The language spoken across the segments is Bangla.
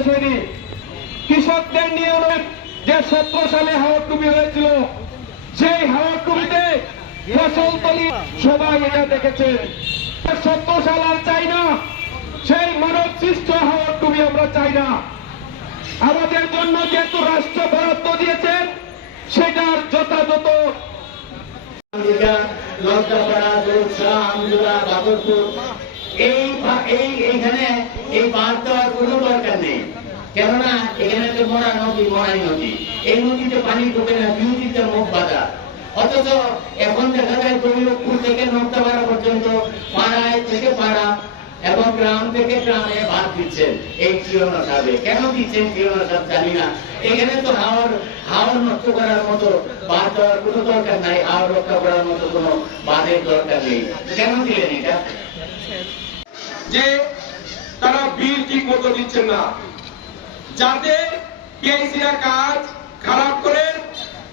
শেষ হয়নি। কৃষকদের নিয়ে যে 17 সালে হাওড়ডুবি হয়েছিল, সেই হাওড়ডুবিতে ফসল তলি সবাই এটা দেখেছে। 17 সাল আর চাই না, সেই মানব সৃষ্ট হাওড়ডুবি আমরা চাই না। আমাদের জন্য যেহেতু রাষ্ট্র বরাদ্দ দিয়েছেন, সেটার যথাযথ এইখানে এই বাঁধ দেওয়ার কোনো দরকার নেই, কেননা এখানে তো মরা নদী, মরাই নদী, এই নদীতে পানি ঢোকে না, বিউটিতে মুখ বাঁধা। অথচ এখন দেখা যায় গরিবপুর থেকে নক্তাপাড়া পর্যন্ত পাড়ায় থেকে পাড়া এবং গ্রাম থেকে গ্রামে বাঁধ দিচ্ছেন এই কিরণা সাহেবে। কেন দিচ্ছেন কিরণা সাহেব জানি না। এখানে তো হাওর নষ্ট করার মতো বাঁধ দেওয়ার কোনো দরকার নাই, হাওর রক্ষা করার মতো কোনো বাঁধের দরকার নেই। কেন দিলেন এটা? যে তারা বিল ঠিক মতো দিচ্ছেন না, যাতে পিআইসিরা কাজ খারাপ করে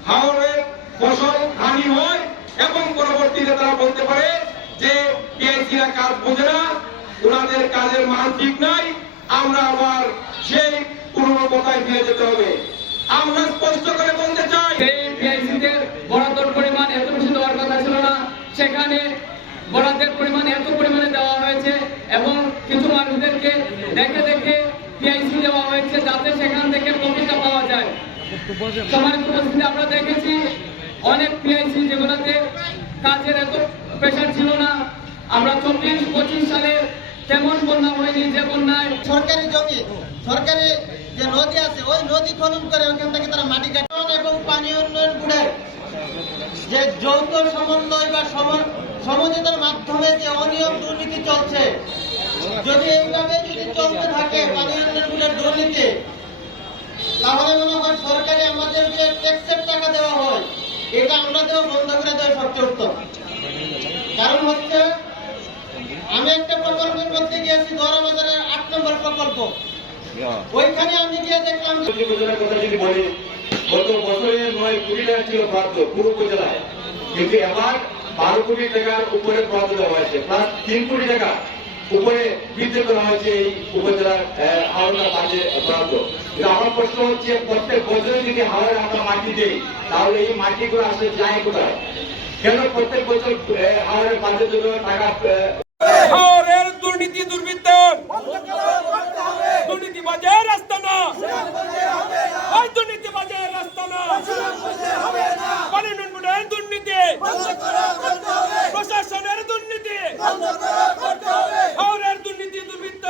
হাওরের ফসল হানি হয় এবং পরবর্তীতে তারা বলতে পারে যে পিআইসিরা কাজ বোঝে না, ওনাদের কাজের মান ঠিক নাই, আমরা আবার সেই পুরনো কথায় ফিরে যেতে হবে। আমরা স্পষ্ট করে বলতে চাই, এই পিআইসিদের বরাদ্দের পরিমাণ এত বেশি দেওয়ার কথা ছিল না, সেখানে বরাদ্দের পরিমাণ এত পরিমাণে দেওয়া হয়েছে এবং কিছু মানুষদেরকে দেখে দেখে পিআইসি দেওয়া হয়েছে যাতে সেখান থেকে প্রফিটটা পাওয়া যায়। সম্মানিত উপস্থিতি, আমরা দেখেছি অনেক পিআইসি যেগুলোতে কাজের এত প্রেশার ছিল না। আমরা 24-25 সালে তেমন বন্যা হয়নি, যে বন্যায় সরকারি জমি, সরকারি যে নদী আছে, ওই নদী খনন করে ওখান থেকে তারা মাটি কাটন এবং পানি উন্নয়ন বোর্ডের যে যৌথ সমন্বয় বা সমঝোতার মাধ্যমে যে অনিয়ম দুর্নীতি চলছে, যদি এইভাবে যদি চলতে থাকে পানি উন্নয়ন বোর্ডের দুর্নীতি, তাহলে মনে হয় সরকারি আমাদের যে ট্যাক্সের টাকা দেওয়া হয়, এটা আমরা দেওয়া বন্ধ করে দেওয়া সবচেয়ে উত্তম। কারণ হচ্ছে, আমি একটা প্রকল্পের মধ্যে গিয়েছি, ধরাবাজারের 8 নম্বর প্রকল্প, ওইখানে আমি গিয়ে দেখলাম কথা যদি বলি, গত বছরে 9 কোটি টাকা ছিল বরাদ্দ পুরো উপজেলায়, কিন্তু এবার 12 কোটি টাকার উপরে বরাদ্দ দেওয়া হয়েছে, প্লাস 3 কোটি টাকা উপরে বৃদ্ধি করা হয়েছে এই উপজেলার হাওড়া বাজে বরাদ্দ। কিন্তু আমার প্রশ্ন হচ্ছে, প্রত্যেক বছরে যদি হাওড়ে আমরা মাটি দিই, তাহলে এই মাটিগুলো আসলে যায় কোথায়? কেন প্রত্যেক বছর হাওড়ের বাজের জন্য টাকা? হাওড়ের দুর্নীতি দুর্বৃত্ত দুর্নীতিবাজের রাস্তা না, ওই দুর্নীতিবাজের রাস্তা না, পানি উন্নয়ন বোর্ডের দুর্নীতি, প্রশাসনের দুর্নীতি, হাওড়ের দুর্নীতি দুর্বৃত্ত।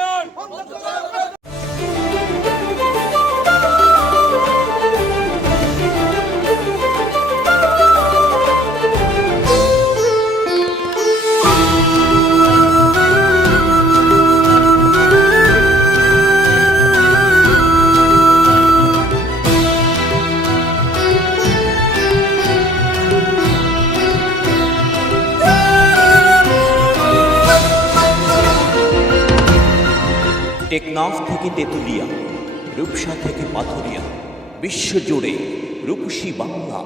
টেকনাফ থেকে তেতুলিয়া, রূপসা থেকে পাথুরিয়া, বিশ্বজুড়ে রূপসী বাংলা।